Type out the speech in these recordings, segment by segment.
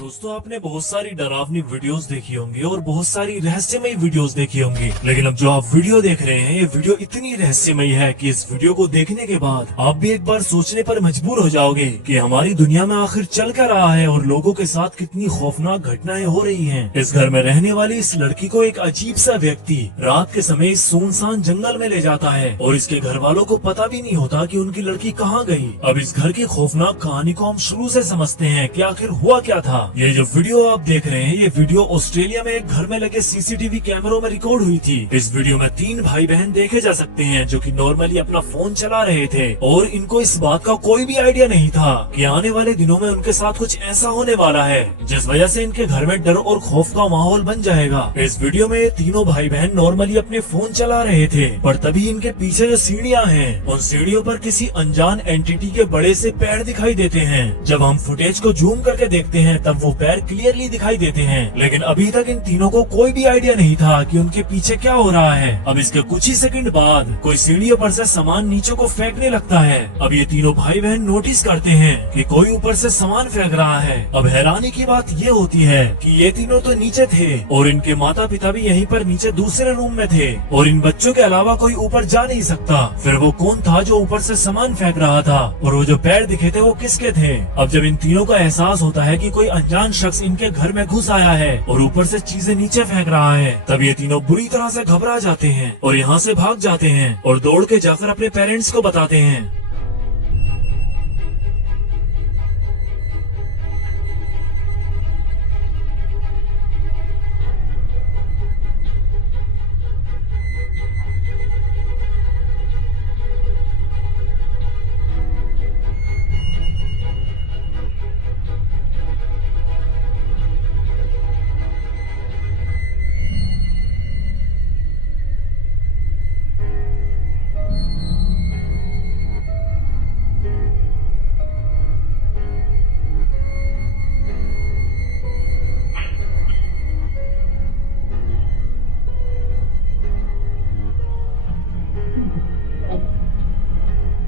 दोस्तों आपने बहुत सारी डरावनी वीडियोस देखी होंगी और बहुत सारी रहस्यमयी वीडियोस देखी होंगी, लेकिन अब जो आप वीडियो देख रहे हैं ये वीडियो इतनी रहस्यमयी है कि इस वीडियो को देखने के बाद आप भी एक बार सोचने पर मजबूर हो जाओगे कि हमारी दुनिया में आखिर चल क्या रहा है और लोगों के साथ कितनी खौफनाक घटनाएं हो रही हैं। इस घर में रहने वाली इस लड़की को एक अजीब सा व्यक्ति रात के समय इस सुनसान जंगल में ले जाता है और इसके घर वालों को पता भी नहीं होता कि उनकी लड़की कहाँ गई। अब इस घर की खौफनाक कहानी को हम शुरू से समझते हैं कि आखिर हुआ क्या था। ये जो वीडियो आप देख रहे हैं ये वीडियो ऑस्ट्रेलिया में एक घर में लगे सीसीटीवी कैमरों में रिकॉर्ड हुई थी। इस वीडियो में 3 भाई बहन देखे जा सकते हैं जो कि नॉर्मली अपना फोन चला रहे थे और इनको इस बात का कोई भी आइडिया नहीं था कि आने वाले दिनों में उनके साथ कुछ ऐसा होने वाला है जिस वजह से इनके घर में डर और खौफ का माहौल बन जाएगा। इस वीडियो में ये तीनों भाई बहन नॉर्मली अपने फोन चला रहे थे, पर तभी इनके पीछे जो सीढ़ियाँ हैं उन सीढ़ियों पर किसी अनजान एंटिटी के बड़े से पैर दिखाई देते हैं। जब हम फुटेज को जूम करके देखते हैं तब वो पैर क्लियरली दिखाई देते हैं, लेकिन अभी तक इन तीनों को कोई भी आइडिया नहीं था कि उनके पीछे क्या हो रहा है। अब इसके कुछ ही सेकंड बाद कोई सीढ़ियों पर से सामान नीचे को फेंकने लगता है। अब ये तीनों भाई बहन नोटिस करते हैं कि कोई ऊपर से सामान फेंक रहा है। अब हैरानी की बात ये होती है कि ये तीनों तो नीचे थे और इनके माता पिता भी यहीं पर नीचे दूसरे रूम में थे और इन बच्चों के अलावा कोई ऊपर जा नहीं सकता। फिर वो कौन था जो ऊपर से सामान फेंक रहा था और वो जो पैर दिखे थे वो किसके थे। अब जब इन तीनों को एहसास होता है कि कोई अनजान शख्स इनके घर में घुस आया है और ऊपर से चीजें नीचे फेंक रहा है, तब ये तीनों बुरी तरह से घबरा जाते हैं और यहाँ से भाग जाते हैं और दौड़ के जाकर अपने पेरेंट्स को बताते हैं।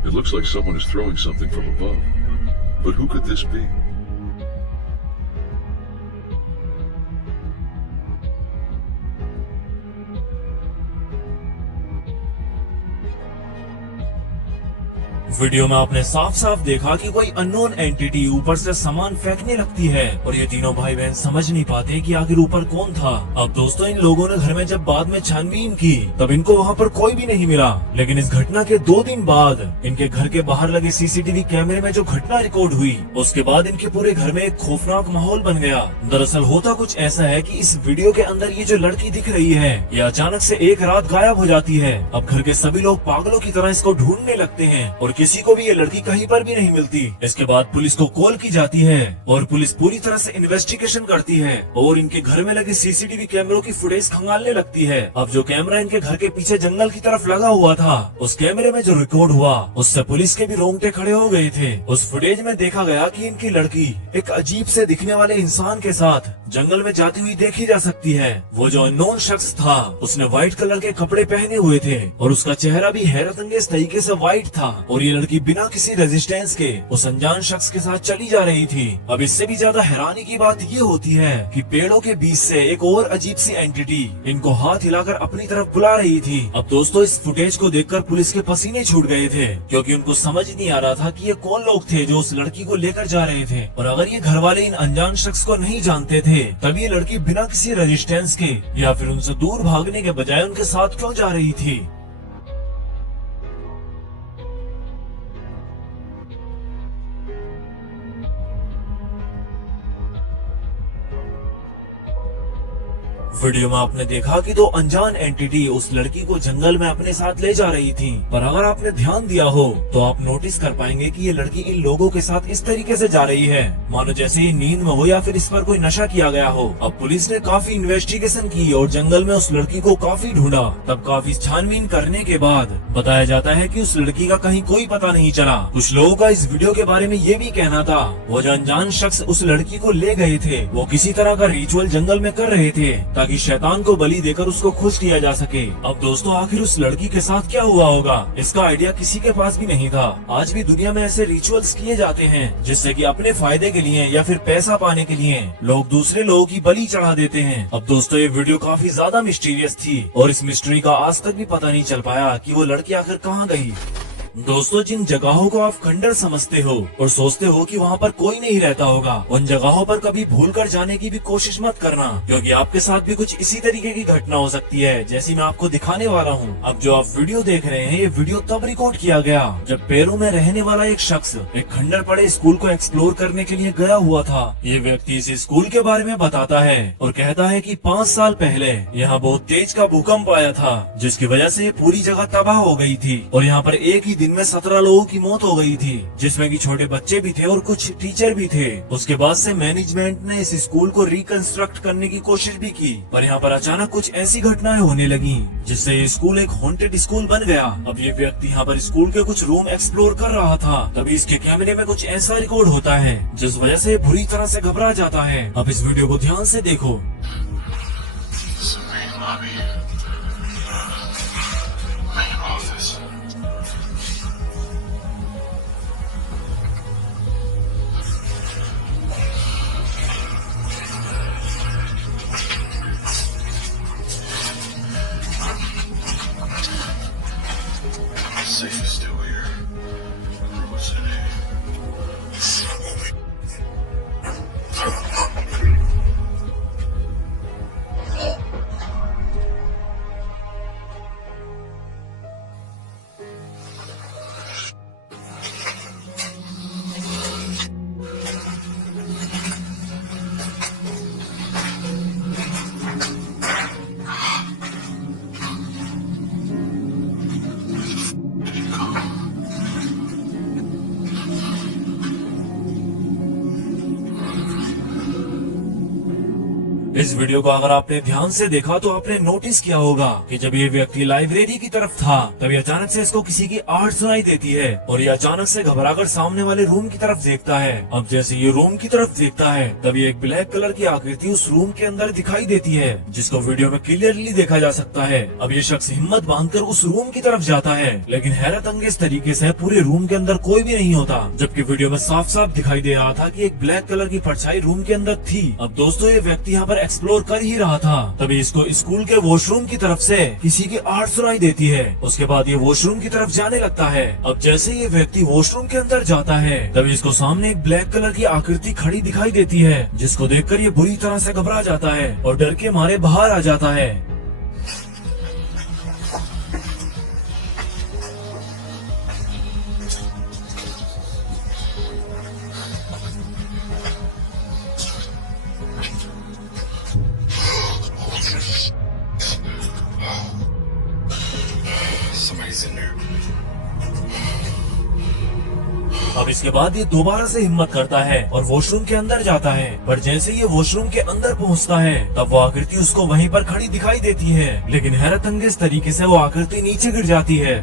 It looks like someone is throwing something from above. But who could this be? Video में आपने साफ साफ देखा कि कोई अननोन एंटिटी ऊपर से सामान फेंकने लगती है और ये तीनों भाई बहन समझ नहीं पाते कि आखिर ऊपर कौन था। अब दोस्तों इन लोगों ने घर में जब बाद में छानबीन की तब इनको वहाँ पर कोई भी नहीं मिला, लेकिन इस घटना के 2 दिन बाद इनके घर के बाहर लगे सीसीटीवी कैमरे में जो घटना रिकॉर्ड हुई उसके बाद इनके पूरे घर में एक खौफनाक माहौल बन गया। दरअसल होता कुछ ऐसा है कि इस वीडियो के अंदर ये जो लड़की दिख रही है ये अचानक से एक रात गायब हो जाती है। अब घर के सभी लोग पागलों की तरह इसको ढूंढने लगते हैं और किसी को भी ये लड़की कहीं पर भी नहीं मिलती। इसके बाद पुलिस को कॉल की जाती है और पुलिस पूरी तरह से इन्वेस्टिगेशन करती है और इनके घर में लगे सीसीटीवी कैमरों की फुटेज खंगालने लगती है। अब जो कैमरा इनके घर के पीछे जंगल की तरफ लगा हुआ था उस कैमरे में जो रिकॉर्ड हुआ उससे पुलिस के भी रोंगटे खड़े हो गए थे। उस फुटेज में देखा गया कि इनकी लड़की एक अजीब से दिखने वाले इंसान के साथ जंगल में जाती हुई देखी जा सकती है। वो जो अननोन शख्स था उसने व्हाइट कलर के कपड़े पहने हुए थे और उसका चेहरा भी हैरत अंगेज तरीके से व्हाइट था और ये लड़की बिना किसी रेजिस्टेंस के उस अनजान शख्स के साथ चली जा रही थी। अब इससे भी ज्यादा हैरानी की बात ये होती है कि पेड़ों के बीच से एक और अजीब सी एंटिटी इनको हाथ हिलाकर अपनी तरफ बुला रही थी। अब दोस्तों इस फुटेज को देखकर पुलिस के पसीने छूट गए थे क्योंकि उनको समझ नहीं आ रहा था कि ये कौन लोग थे जो उस लड़की को लेकर जा रहे थे और अगर ये घर वाले इन अनजान शख्स को नहीं जानते थे तब ये लड़की बिना किसी रेजिस्टेंस के या फिर उनसे दूर भागने के बजाय उनके साथ क्यों जा रही थी। वीडियो में आपने देखा कि 2 अनजान एंटिटी उस लड़की को जंगल में अपने साथ ले जा रही थी, पर अगर आपने ध्यान दिया हो तो आप नोटिस कर पाएंगे कि ये लड़की इन लोगों के साथ इस तरीके से जा रही है मानो जैसे ये नींद में हो या फिर इस पर कोई नशा किया गया हो। अब पुलिस ने काफी इन्वेस्टिगेशन की और जंगल में उस लड़की को काफी ढूंढा। तब काफी छानबीन करने के बाद बताया जाता है कि उस लड़की का कहीं कोई पता नहीं चला। कुछ लोगों का इस वीडियो के बारे में ये भी कहना था वो जो अनजान शख्स उस लड़की को ले गए थे वो किसी तरह का रिचुअल जंगल में कर रहे थे ताकि ताकि शैतान को बलि देकर उसको खुश किया जा सके। अब दोस्तों आखिर उस लड़की के साथ क्या हुआ होगा, इसका आइडिया किसी के पास भी नहीं था। आज भी दुनिया में ऐसे रिचुअल्स किए जाते हैं जिससे कि अपने फायदे के लिए या फिर पैसा पाने के लिए लोग दूसरे लोगों की बलि चढ़ा देते हैं। अब दोस्तों ये वीडियो काफी ज्यादा मिस्टीरियस थी और इस मिस्ट्री का आज तक भी पता नहीं चल पाया कि वो लड़की आखिर कहाँ गई। दोस्तों जिन जगहों को आप खंडर समझते हो और सोचते हो कि वहाँ पर कोई नहीं रहता होगा, उन जगहों पर कभी भूलकर जाने की भी कोशिश मत करना, क्योंकि आपके साथ भी कुछ इसी तरीके की घटना हो सकती है जैसी मैं आपको दिखाने वाला हूँ। अब जो आप वीडियो देख रहे हैं, ये वीडियो तब रिकॉर्ड किया गया जब पेरू में रहने वाला एक शख्स एक खंडर पड़े स्कूल को एक्सप्लोर करने के लिए गया हुआ था। ये व्यक्ति इस स्कूल के बारे में बताता है और कहता है कि 5 साल पहले यहाँ बहुत तेज का भूकंप आया था, जिसकी वजह से ये पूरी जगह तबाह हो गई थी और यहाँ पर एक ही दिन में 17 लोगों की मौत हो गई थी, जिसमें कि छोटे बच्चे भी थे और कुछ टीचर भी थे। उसके बाद से मैनेजमेंट ने इस स्कूल को रिकंस्ट्रक्ट करने की कोशिश भी की, पर यहाँ पर अचानक कुछ ऐसी घटनाएं होने लगी जिससे ये स्कूल एक हॉन्टेड स्कूल बन गया। अब ये व्यक्ति यहाँ पर स्कूल के कुछ रूम एक्सप्लोर कर रहा था, तभी इसके कैमरे में कुछ ऐसा रिकॉर्ड होता है जिस वजह से बुरी तरह से घबरा जाता है। अब इस वीडियो को ध्यान से देखो। Safe is still here. Frozen. इस वीडियो को अगर आपने ध्यान से देखा तो आपने नोटिस किया होगा कि जब ये व्यक्ति लाइब्रेरी की तरफ था तभी अचानक से इसको किसी की आहट सुनाई देती है और ये अचानक से घबराकर सामने वाले रूम की तरफ देखता है। अब जैसे ये रूम की तरफ देखता है तभी एक ब्लैक कलर की आकृति उस रूम के अंदर दिखाई देती है, जिसको वीडियो में क्लियरली देखा जा सकता है। अब ये शख्स हिम्मत बांधकर उस रूम की तरफ जाता है, लेकिन हैरत अंगेज तरीके से पूरे रूम के अंदर कोई भी नहीं होता, जबकि वीडियो में साफ साफ दिखाई दे रहा था कि एक ब्लैक कलर की परछाई रूम के अंदर थी। अब दोस्तों ये व्यक्ति यहाँ पर एक्सप्लोर कर ही रहा था, तभी इसको स्कूल के वॉशरूम की तरफ से किसी की आहट सुनाई देती है। उसके बाद ये वॉशरूम की तरफ जाने लगता है। अब जैसे ये व्यक्ति वॉशरूम के अंदर जाता है तभी इसको सामने एक ब्लैक कलर की आकृति खड़ी दिखाई देती है, जिसको देखकर ये बुरी तरह से घबरा जाता है और डर के मारे बाहर आ जाता है। Somebody's in there. अब इसके बाद ये दोबारा से हिम्मत करता है और वॉशरूम के अंदर जाता है, पर जैसे ये वॉशरूम के अंदर पहुंचता है तब वो आकृति उसको वहीं पर खड़ी दिखाई देती है, लेकिन हैरत अंगेज तरीके से वो आकृति नीचे गिर जाती है।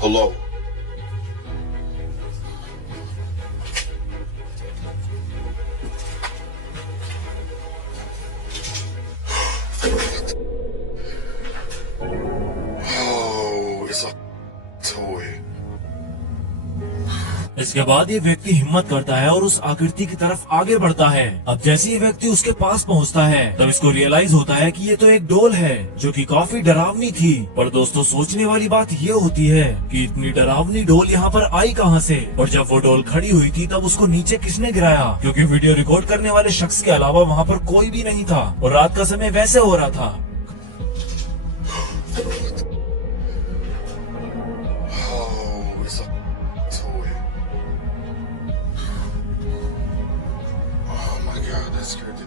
Hello. Oh, it's a toy. इसके बाद ये व्यक्ति हिम्मत करता है और उस आकृति की तरफ आगे बढ़ता है। अब जैसे ये व्यक्ति उसके पास पहुंचता है तब इसको रियलाइज होता है कि ये तो एक डॉल है जो कि काफी डरावनी थी। पर दोस्तों सोचने वाली बात ये होती है कि इतनी डरावनी डॉल यहाँ पर आई कहाँ से, और जब वो डॉल खड़ी हुई थी तब उसको नीचे किसने गिराया, क्योंकि वीडियो रिकॉर्ड करने वाले शख्स के अलावा वहाँ पर कोई भी नहीं था और रात का समय वैसे हो रहा था। Oh, it's a toy. Oh my God, that scared the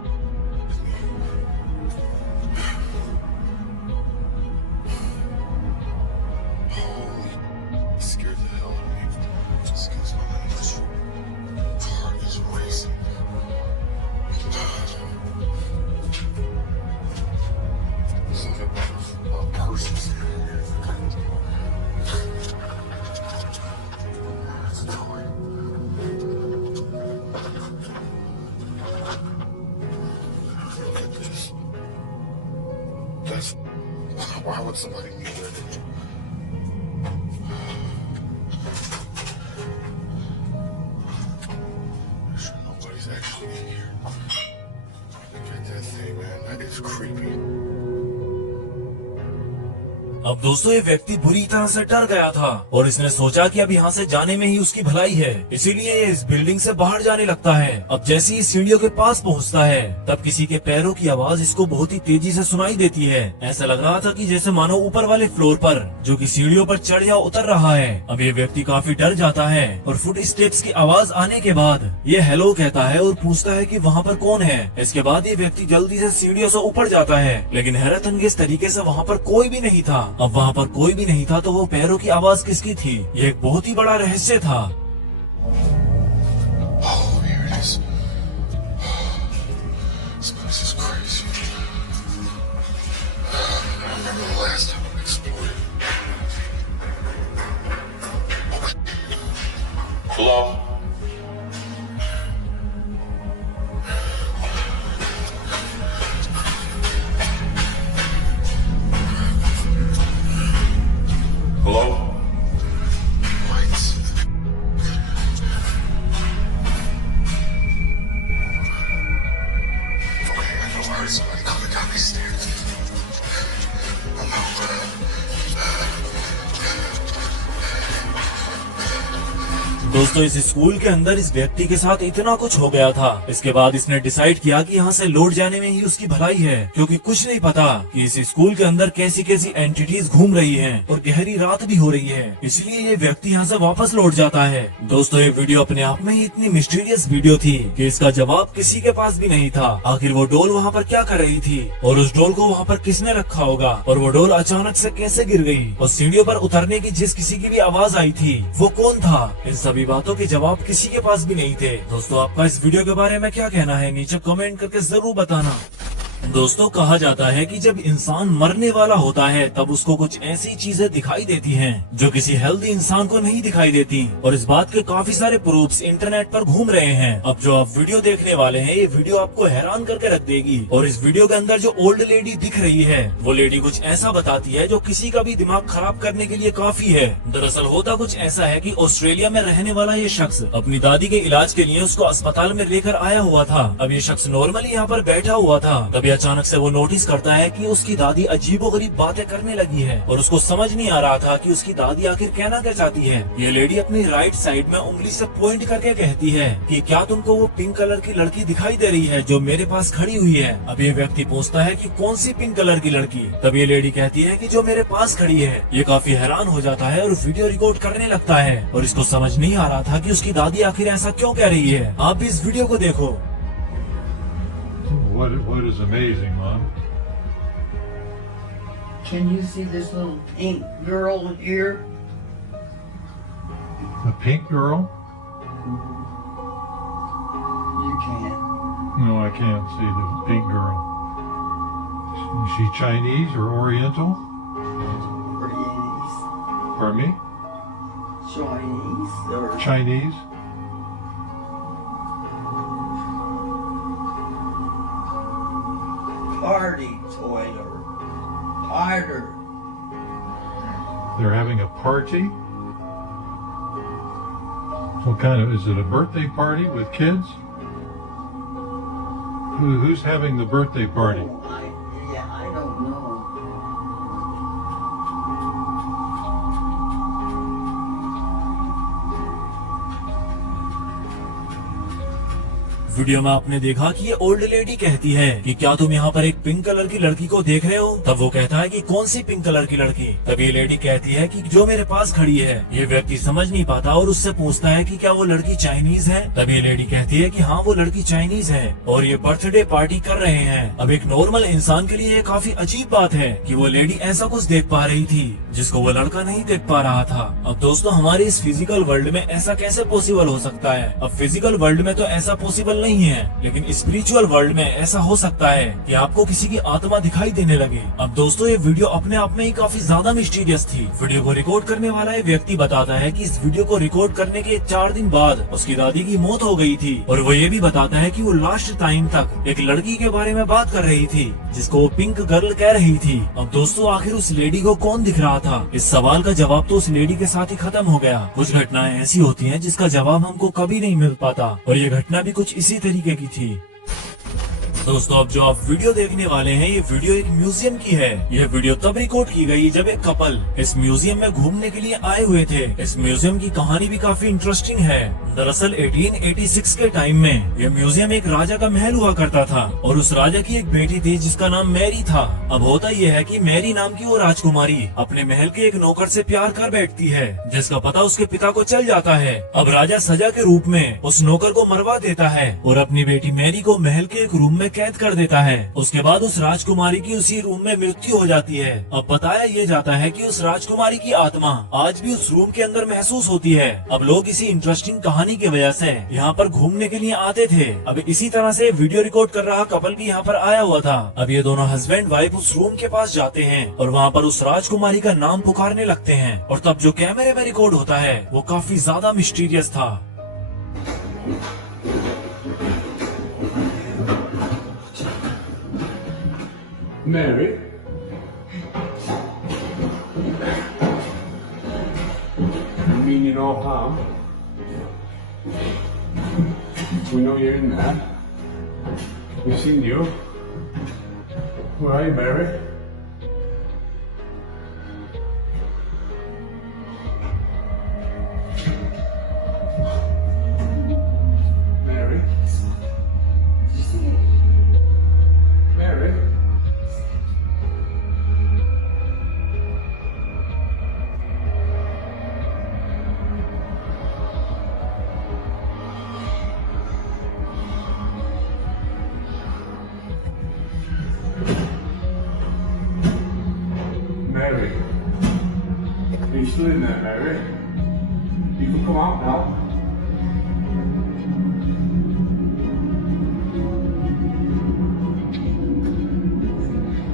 Holy, scared the hell out of me. Excuse my language. Why would somebody need that? Sure nobody's actually in here. Look at that thing, man. That is creepy. अब दोस्तों ये व्यक्ति बुरी तरह से डर गया था और इसने सोचा कि अब यहाँ से जाने में ही उसकी भलाई है, इसीलिए ये इस बिल्डिंग से बाहर जाने लगता है। अब जैसे ही सीढ़ियों के पास पहुँचता है तब किसी के पैरों की आवाज इसको बहुत ही तेजी से सुनाई देती है। ऐसा लग रहा था कि जैसे मानो ऊपर वाले फ्लोर पर जो कि सीढ़ियों पर चढ़ या उतर रहा है। अब ये व्यक्ति काफी डर जाता है और फुट स्टेप्स की आवाज आने के बाद ये हेलो कहता है और पूछता है कि वहाँ पर कौन है। इसके बाद ये व्यक्ति जल्दी से सीढ़ियों से ऊपर जाता है, लेकिन हैरत अंगेज तरीके से वहाँ पर कोई भी नहीं था। अब वहाँ पर कोई भी नहीं था तो वो पैरों की आवाज किसकी थी? ये एक बहुत ही बड़ा रहस्य था। Oh, here it is. This place is crazy. I remember the last time it exploded. Hello? Hello? Lights. Okay, I know I heard somebody coming down these stairs. Oh no. दोस्तों इस स्कूल के अंदर इस व्यक्ति के साथ इतना कुछ हो गया था। इसके बाद इसने डिसाइड किया कि यहाँ से लौट जाने में ही उसकी भलाई है, क्योंकि कुछ नहीं पता कि इस स्कूल के अंदर कैसी कैसी एंटिटीज घूम रही हैं और गहरी रात भी हो रही है। इसलिए ये व्यक्ति यहाँ से वापस लौट जाता है। दोस्तों ये वीडियो अपने आप में ही इतनी मिस्टीरियस वीडियो थी कि इसका जवाब किसी के पास भी नहीं था। आखिर वो डोल वहाँ पर क्या कर रही थी और उस डोल को वहाँ पर किसने रखा होगा, और वो डोल अचानक से कैसे गिर गई, और सीढ़ियों पर उतरने की जिस किसी की भी आवाज आई थी वो कौन था? इन सभी बातों के जवाब किसी के पास भी नहीं थे। दोस्तों आपका इस वीडियो के बारे में क्या कहना है, नीचे कमेंट करके जरूर बताना। दोस्तों कहा जाता है कि जब इंसान मरने वाला होता है तब उसको कुछ ऐसी चीजें दिखाई देती हैं जो किसी हेल्दी इंसान को नहीं दिखाई देती, और इस बात के काफी सारे प्रूफ्स इंटरनेट पर घूम रहे हैं। अब जो आप वीडियो देखने वाले हैं ये वीडियो आपको हैरान करके रख देगी। और इस वीडियो के अंदर जो ओल्ड लेडी दिख रही है वो लेडी कुछ ऐसा बताती है जो किसी का भी दिमाग खराब करने के लिए काफी है। दरअसल होता कुछ ऐसा है कि ऑस्ट्रेलिया में रहने वाला ये शख्स अपनी दादी के इलाज के लिए उसको अस्पताल में लेकर आया हुआ था। अब ये शख्स नॉर्मली यहाँ पर बैठा हुआ था, तभी अचानक से वो नोटिस करता है कि उसकी दादी अजीबोगरीब बातें करने लगी है और उसको समझ नहीं आ रहा था कि उसकी दादी आखिर कहना क्या चाहती है। ये लेडी अपनी राइट साइड में उंगली से पॉइंट करके कहती है कि क्या तुमको वो पिंक कलर की लड़की दिखाई दे रही है जो मेरे पास खड़ी हुई है? अब ये व्यक्ति पूछता है कि कौन सी पिंक कलर की लड़की? तब ये लेडी कहती है कि जो मेरे पास खड़ी है। ये काफी हैरान हो जाता है और वीडियो रिकॉर्ड करने लगता है, और इसको समझ नहीं आ रहा था कि उसकी दादी आखिर ऐसा क्यों कह रही है। आप भी इस वीडियो को देखो। What is amazing, Mom? Can you see this little pink girl here? The pink girl? You can't. No, I can't see the pink girl. Is she Chinese or Oriental? Chinese. Pardon me? Chinese or Chinese? party toilet. Harder. They're having a party? What kind of, is it a birthday party with kids? Who's having the birthday party? I don't know. Video में आपने देखा कि ये old lady कहती है कि क्या तुम यहाँ पर एक पिंक कलर की लड़की को देख रहे हो? तब वो कहता है कि कौन सी पिंक कलर की लड़की? तब ये लेडी कहती है कि जो मेरे पास खड़ी है। ये व्यक्ति समझ नहीं पाता और उससे पूछता है कि क्या वो लड़की चाइनीज है? तब ये लेडी कहती है कि हाँ वो लड़की चाइनीज है और ये बर्थडे पार्टी कर रहे हैं। अब एक नॉर्मल इंसान के लिए ये काफी अजीब बात है कि वो लेडी ऐसा कुछ देख पा रही थी जिसको वो लड़का नहीं देख पा रहा था। अब दोस्तों हमारे इस फिजिकल वर्ल्ड में ऐसा कैसे पॉसिबल हो सकता है? अब फिजिकल वर्ल्ड में तो ऐसा पॉसिबल पॉसिबल नहीं है, लेकिन स्पिरिचुअल वर्ल्ड में ऐसा हो सकता है कि आपको किसी की आत्मा दिखाई देने लगे। अब दोस्तों ये वीडियो अपने आप में ही काफी ज्यादा मिस्टीरियस थी। वीडियो को रिकॉर्ड करने वाला एक व्यक्ति बताता है कि इस वीडियो को रिकॉर्ड करने के 4 दिन बाद उसकी दादी की मौत हो गई थी, और वो ये भी बताता है कि वो लास्ट टाइम तक एक लड़की के बारे में बात कर रही थी जिसको वो पिंक गर्ल कह रही थी। अब दोस्तों आखिर उस लेडी को कौन दिख रहा था, इस सवाल का जवाब तो उस लेडी के साथ ही खत्म हो गया। कुछ घटनाएं ऐसी होती हैं जिसका जवाब हमको कभी नहीं मिल पाता, और ये घटना भी कुछ इसी तरीके की थी। दोस्तों अब जो आप वीडियो देखने वाले हैं, ये वीडियो एक म्यूजियम की है। यह वीडियो तब रिकॉर्ड की गई जब एक कपल इस म्यूजियम में घूमने के लिए आए हुए थे। इस म्यूजियम की कहानी भी काफी इंटरेस्टिंग है। दरअसल 1886 के टाइम में यह म्यूजियम एक राजा का महल हुआ करता था, और उस राजा की एक बेटी थी जिसका नाम मैरी था। अब होता यह है कि मैरी नाम की वो राजकुमारी अपने महल के एक नौकर से प्यार कर बैठती है, जिसका पता उसके पिता को चल जाता है। अब राजा सजा के रूप में उस नौकर को मरवा देता है और अपनी बेटी मैरी को महल के एक रूम में कैद कर देता है। उसके बाद उस राजकुमारी की उसी रूम में मृत्यु हो जाती है। अब बताया ये जाता है कि उस राजकुमारी की आत्मा आज भी उस रूम के अंदर महसूस होती है। अब लोग इसी इंटरेस्टिंग कहानी की वजह से यहाँ पर घूमने के लिए आते थे। अब इसी तरह से वीडियो रिकॉर्ड कर रहा कपल भी यहाँ पर आया हुआ था। अब ये दोनों हस्बैंड वाइफ उस रूम के पास जाते हैं और वहाँ पर उस राजकुमारी का नाम पुकारने लगते हैं, और तब जो कैमरे में रिकॉर्ड होता है वो काफी ज्यादा मिस्टीरियस था। Mary? You mean you no harm? We know you're in there. We've seen you. Where are you, Mary? Mary? Mary? Mary? Are you still in there, Mary? You can come out now.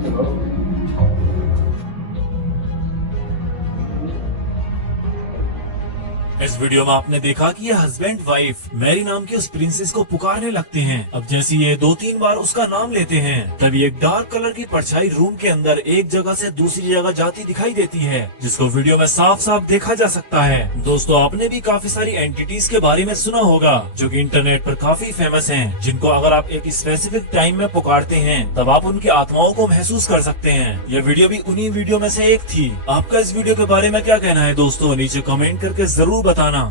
Hello? इस video में आपने देखा कि ये husband wife Mary नाम की उस princess को पुकारने लगते हैं। अब जैसे ये 2-3 बार उसका नाम लेते हैं, तभी एक डार्क कलर की परछाई रूम के अंदर एक जगह से दूसरी जगह जाती दिखाई देती है, जिसको वीडियो में साफ साफ देखा जा सकता है। दोस्तों आपने भी काफी सारी एंटिटीज के बारे में सुना होगा जो कि इंटरनेट पर काफी फेमस हैं, जिनको अगर आप एक स्पेसिफिक टाइम में पुकारते हैं तब आप उनकी आत्माओं को महसूस कर सकते हैं। यह वीडियो भी उन्हीं वीडियो में से एक थी। आपका इस वीडियो के बारे में क्या कहना है दोस्तों, नीचे कमेंट करके जरूर बताना।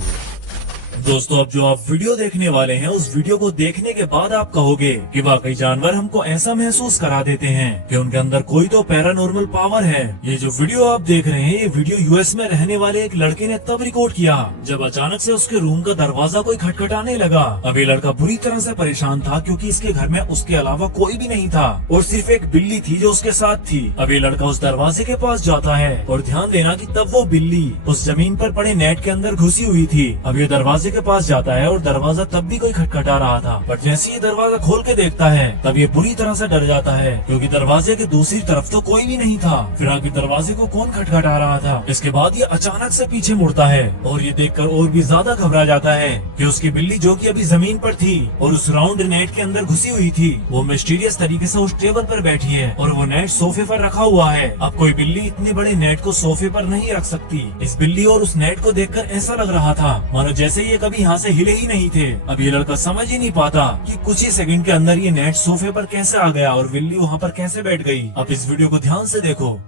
दोस्तों अब जो आप वीडियो देखने वाले हैं, उस वीडियो को देखने के बाद आप कहोगे कि वाकई जानवर हमको ऐसा महसूस करा देते हैं कि उनके अंदर कोई तो पैरानॉर्मल पावर है। ये जो वीडियो आप देख रहे हैं, ये वीडियो यूएस में रहने वाले एक लड़के ने तब रिकॉर्ड किया जब अचानक से उसके रूम का दरवाजा कोई खटखटाने लगा। अब ये लड़का बुरी तरह से परेशान था क्योंकि इसके घर में उसके अलावा कोई भी नहीं था और सिर्फ एक बिल्ली थी जो उसके साथ थी। अब ये लड़का उस दरवाजे के पास जाता है और ध्यान देना कि तब वो बिल्ली उस जमीन पर पड़े नेट के अंदर घुसी हुई थी। अब ये दरवाजे के पास जाता है और दरवाजा तब भी कोई खटखटा रहा था, बट जैसे ये दरवाजा खोल के देखता है तब ये बुरी तरह से डर जाता है क्योंकि दरवाजे के दूसरी तरफ तो कोई भी नहीं था। फिर आगे दरवाजे को कौन खटखटा रहा था। इसके बाद ये अचानक से पीछे मुड़ता है और ये देखकर और भी ज्यादा घबरा जाता है कि उसकी बिल्ली जो कि अभी जमीन पर थी और उस राउंड नेट के अंदर घुसी हुई थी, वो मिस्टीरियस तरीके से उस टेबल पर बैठी है और वो नेट सोफे पर रखा हुआ है। अब कोई बिल्ली इतने बड़े नेट को सोफे पर नहीं रख सकती। इस बिल्ली और उस नेट को देखकर ऐसा लग रहा था मानो जैसे ये कभी यहाँ से हिले ही नहीं थे। अब ये लड़का समझ ही नहीं पाता कि कुछ ही सेकंड के अंदर ये नेट सोफे पर कैसे आ गया और बिल्ली वहाँ पर कैसे बैठ गई। अब इस वीडियो को ध्यान से देखो।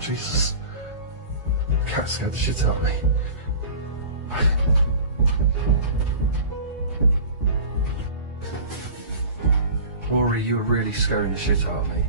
Jesus. Cat scared the shit out of me. Rory, you were really scaring the shit out of me.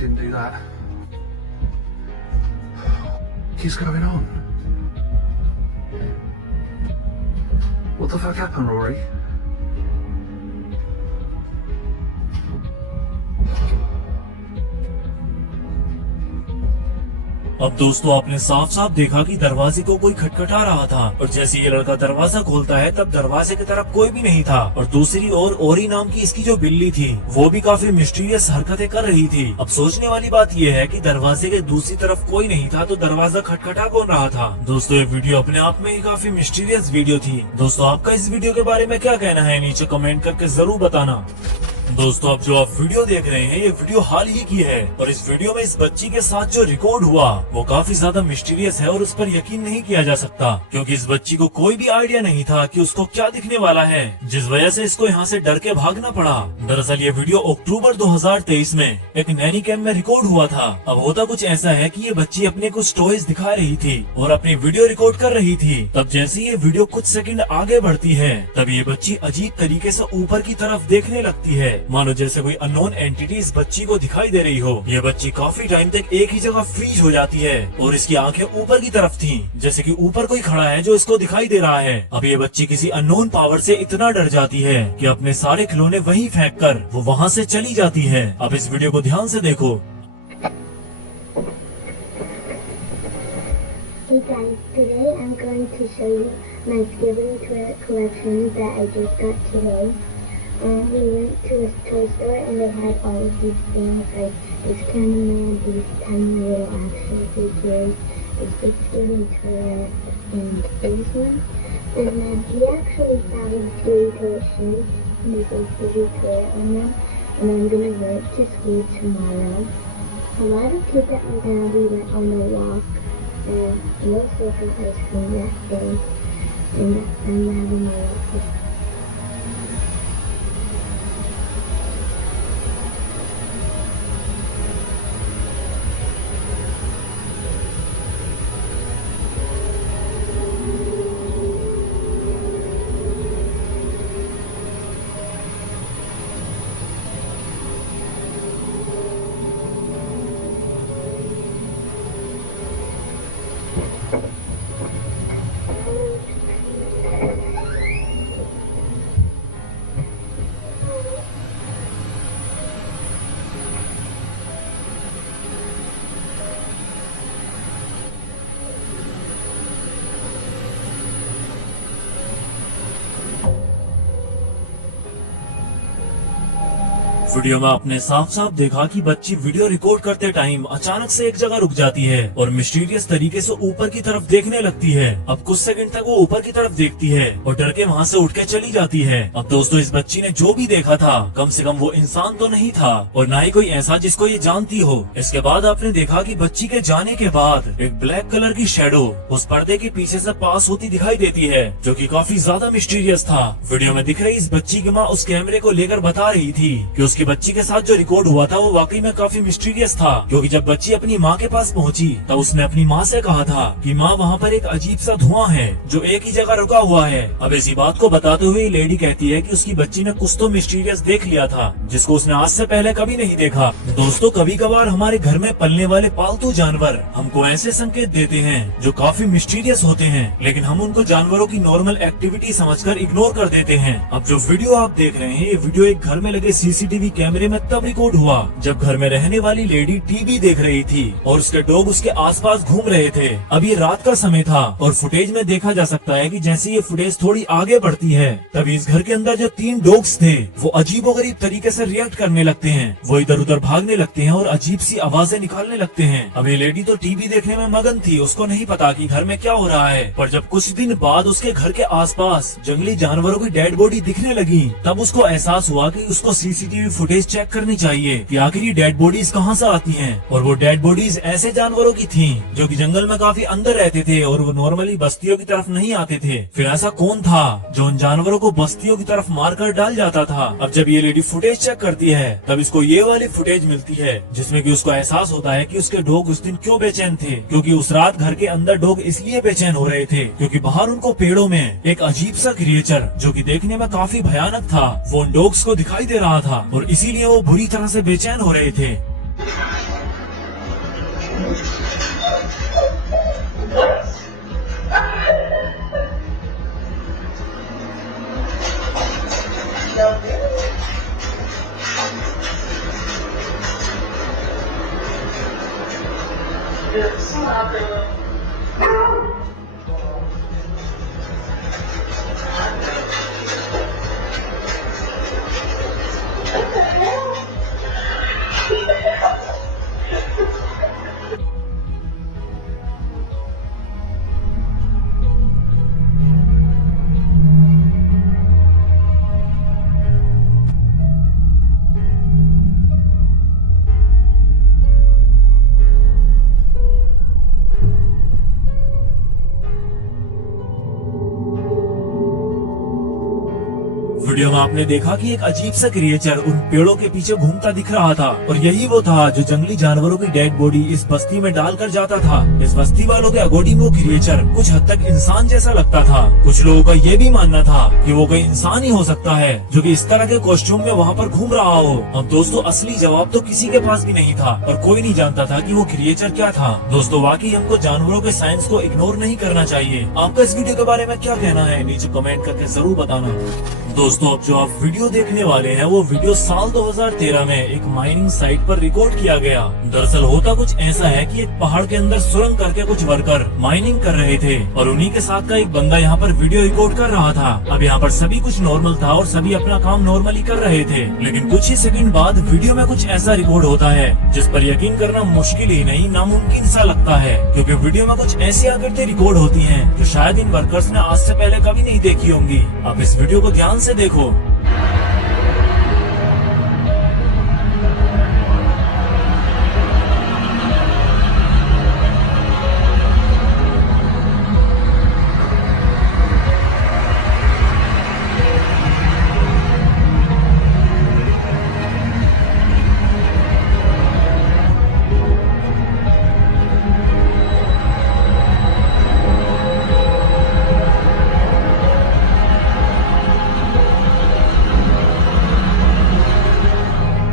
didn't do that. What's going on? What the fuck happened, Rory? अब दोस्तों आपने साफ साफ देखा कि दरवाजे को कोई खटखटा रहा था और जैसे ये लड़का दरवाजा खोलता है तब दरवाजे की तरफ कोई भी नहीं था और दूसरी ओर ओरी नाम की इसकी जो बिल्ली थी वो भी काफी मिस्टीरियस हरकतें कर रही थी। अब सोचने वाली बात ये है कि दरवाजे के दूसरी तरफ कोई नहीं था तो दरवाजा खटखटा कौन रहा था। दोस्तों ये वीडियो अपने आप में ही काफी मिस्टीरियस वीडियो थी। दोस्तों आपका इस वीडियो के बारे में क्या कहना है नीचे कमेंट करके जरूर बताना। दोस्तों अब जो आप वीडियो देख रहे हैं ये वीडियो हाल ही की है और इस वीडियो में इस बच्ची के साथ जो रिकॉर्ड हुआ वो काफी ज्यादा मिस्टीरियस है और उस पर यकीन नहीं किया जा सकता क्योंकि इस बच्ची को कोई भी आइडिया नहीं था कि उसको क्या दिखने वाला है जिस वजह से इसको यहाँ से डर के भागना पड़ा। दरअसल ये वीडियो अक्टूबर 2023 में एक नैनी कैंप में रिकॉर्ड हुआ था। अब होता कुछ ऐसा है कि ये बच्ची अपने कुछ टॉयज दिखा रही थी और अपनी वीडियो रिकॉर्ड कर रही थी। तब जैसे ये वीडियो कुछ सेकंड आगे बढ़ती है तब ये बच्ची अजीब तरीके से ऊपर की तरफ देखने लगती है मानो जैसे कोई अननोन एंटिटी इस बच्ची को दिखाई दे रही हो। ये बच्ची काफी टाइम तक एक ही जगह फ्रीज हो जाती है और इसकी आंखें ऊपर की तरफ थीं, जैसे कि ऊपर कोई खड़ा है जो इसको दिखाई दे रहा है। अब ये बच्ची किसी अननोन पावर से इतना डर जाती है कि अपने सारे खिलौने वहीं फेंक कर वो वहाँ से चली जाती है। अब इस वीडियो को ध्यान से देखो। Hey guys, today I'm going to show you my Ghibli toy collection that I just got today. We went to a toy store and they had all of these things like this cameraman, these tiny little action figures, this big Ghibli toy, and this one. And then he actually found these Ghibli collections and this Ghibli toy on them. And I'm going to wear it to school tomorrow. A lot of kids at my family went on a walk and we also had ice cream that day. And I'm having my walk. Video में आपने साफ साफ देखा कि बच्ची video record करते time अचानक से एक जगह रुक जाती है और मिस्टीरियस तरीके से ऊपर की तरफ देखने लगती है। अब कुछ सेकंड तक वो ऊपर की तरफ देखती है और डर के वहाँ से उठ के चली जाती है। अब दोस्तों इस बच्ची ने जो भी देखा था कम से कम वो इंसान तो नहीं था और ना ही कोई ऐसा जिसको ये जानती हो। इसके बाद आपने देखा कि बच्ची के जाने के बाद एक ब्लैक कलर की शेडो उस पर्दे के पीछे से पास होती दिखाई देती है जो कि काफी ज्यादा मिस्टीरियस था। वीडियो में दिख रही इस बच्ची की माँ उस कैमरे को लेकर बता रही थी कि उसकी बच्ची के साथ जो रिकॉर्ड हुआ था वो वाकई में काफी मिस्टीरियस था क्योंकि जब बच्ची अपनी माँ के पास पहुंची तब उसने अपनी माँ से कहा था कि माँ वहाँ पर एक अजीब सा धुआं है जो एक ही जगह रुका हुआ है। अब इसी बात को बताते हुए लेडी कहती है कि उसकी बच्ची ने कुछ तो मिस्टीरियस देख लिया था जिसको उसने आज से पहले कभी नहीं देखा। दोस्तों कभी कभार हमारे घर में पलने वाले पालतू जानवर हमको ऐसे संकेत देते हैं जो काफी मिस्टीरियस होते हैं लेकिन हम उनको जानवरों की नॉर्मल एक्टिविटी समझकर इग्नोर कर देते हैं। अब जो वीडियो आप देख रहे हैं ये वीडियो एक घर में लगे सीसीटीवी कैमरे में तब रिकॉर्ड हुआ जब घर में रहने वाली लेडी टीवी देख रही थी और उसके डॉग उसके आसपास घूम रहे थे। अब ये रात का समय था और फुटेज में देखा जा सकता है कि जैसे ये फुटेज थोड़ी आगे बढ़ती है तभी इस घर के अंदर जो 3 डॉग्स थे वो अजीबोगरीब तरीके से रिएक्ट करने लगते हैं। वो इधर उधर भागने लगते हैं और अजीब सी आवाजें निकालने लगते हैं। अब ये लेडी तो टीवी देखने में मगन थी, उसको नहीं पता कि घर में क्या हो रहा है। पर जब कुछ दिन बाद उसके घर के आसपास जंगली जानवरों की डेड बॉडी दिखने लगी तब उसको एहसास हुआ कि उसको सीसीटीवी फुटेज चेक करनी चाहिए कि आखिर ये डेड बॉडीज कहाँ से आती हैं। और वो डेड बॉडीज ऐसे जानवरों की थीं जो कि जंगल में काफी अंदर रहते थे और वो नॉर्मली बस्तियों की तरफ नहीं आते थे। फिर ऐसा कौन था जो उन जानवरों को बस्तियों की तरफ मारकर डाल जाता था। अब जब ये लेडी फुटेज चेक करती है तब इसको ये वाली फुटेज मिलती है जिसमें कि उसको एहसास होता है कि उसके डॉग उस दिन क्यों बेचैन थे, क्योंकि उस रात घर के अंदर डॉग इसलिए बेचैन हो रहे थे क्योंकि बाहर उनको पेड़ों में एक अजीब सा क्रिएचर जो कि देखने में काफी भयानक था वो उन डॉग्स को दिखाई दे रहा था और इसीलिए वो बुरी तरह से बेचैन हो रहे थे। वीडियो में आपने देखा कि एक अजीब सा क्रिएचर उन पेड़ों के पीछे घूमता दिख रहा था और यही वो था जो जंगली जानवरों की डेड बॉडी इस बस्ती में डालकर जाता था। इस बस्ती वालों के अकॉर्डिंग वो क्रिएचर कुछ हद तक इंसान जैसा लगता था। कुछ लोगों का ये भी मानना था कि वो कोई इंसान ही हो सकता है जो कि इस तरह के कॉस्ट्यूम में वहाँ पर घूम रहा हो। अब दोस्तों असली जवाब तो किसी के पास भी नहीं था और कोई नहीं जानता था कि वो क्रिएचर क्या था। दोस्तों वाकई हमको जानवरों के साइंस को इग्नोर नहीं करना चाहिए। आपका इस वीडियो के बारे में क्या कहना है नीचे कमेंट करके जरूर बताना। दोस्तों अब जो आप वीडियो देखने वाले हैं वो वीडियो साल 2013 में एक माइनिंग साइट पर रिकॉर्ड किया गया। दरअसल होता कुछ ऐसा है कि एक पहाड़ के अंदर सुरंग करके कुछ वर्कर माइनिंग कर रहे थे और उन्हीं के साथ का एक बंदा यहाँ पर वीडियो रिकॉर्ड कर रहा था। अब यहाँ पर सभी कुछ नॉर्मल था और सभी अपना काम नॉर्मली कर रहे थे, लेकिन कुछ ही सेकंड बाद वीडियो में कुछ ऐसा रिकॉर्ड होता है जिस पर यकीन करना मुश्किल ही नहीं नामुमकिन सा लगता है, क्योंकि वीडियो में कुछ ऐसी आकृति रिकॉर्ड होती हैं जो शायद इन वर्कर्स ने आज से पहले कभी नहीं देखी होंगी। अब इस वीडियो को ध्यान से देखो।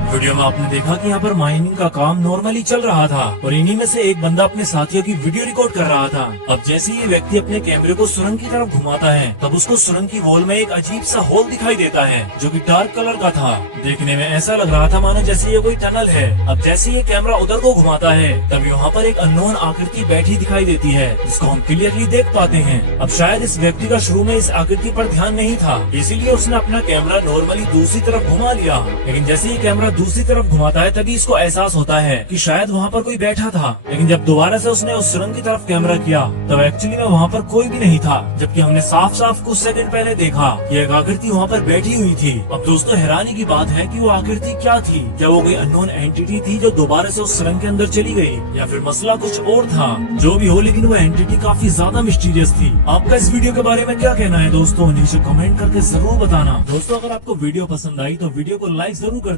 वीडियो में आपने देखा कि यहाँ पर माइनिंग का काम नॉर्मली चल रहा था और इन्हीं में से एक बंदा अपने साथियों की वीडियो रिकॉर्ड कर रहा था। अब जैसे ही ये व्यक्ति अपने कैमरे को सुरंग की तरफ घुमाता है तब उसको सुरंग की वॉल में एक अजीब सा होल दिखाई देता है जो कि डार्क कलर का था। देखने में ऐसा लग रहा था मानो जैसे ये कोई टनल है। अब जैसे ये कैमरा उधर को घुमाता है तब यहाँ पर एक अननोन आकृति बैठी दिखाई देती है जिसको हम क्लियरली देख पाते हैं। अब शायद इस व्यक्ति का शुरू में इस आकृति पर ध्यान नहीं था, इसीलिए उसने अपना कैमरा नॉर्मली दूसरी तरफ घुमा लिया, लेकिन जैसे ही कैमरा दूसरी तरफ घुमाता है तभी इसको एहसास होता है कि शायद वहाँ पर कोई बैठा था। लेकिन जब दोबारा से उसने उस सुरंग की तरफ कैमरा किया तब एक्चुअली में वहाँ पर कोई भी नहीं था, जबकि हमने साफ साफ कुछ सेकंड पहले देखा कि एक आकृति वहाँ पर बैठी हुई थी। अब दोस्तों हैरानी की बात है कि वो आकृति क्या थी? क्या वो कोई अननोन एंटिटी थी जो दोबारा से उस सुरंग के अंदर चली गई, या फिर मसला कुछ और था? जो भी हो, लेकिन वो एंटिटी काफी ज्यादा मिस्टीरियस थी। आपका इस वीडियो के बारे में क्या कहना है दोस्तों? नीचे कमेंट करके जरूर बताना। दोस्तों अगर आपको वीडियो पसंद आई तो वीडियो को लाइक जरूर कर दें।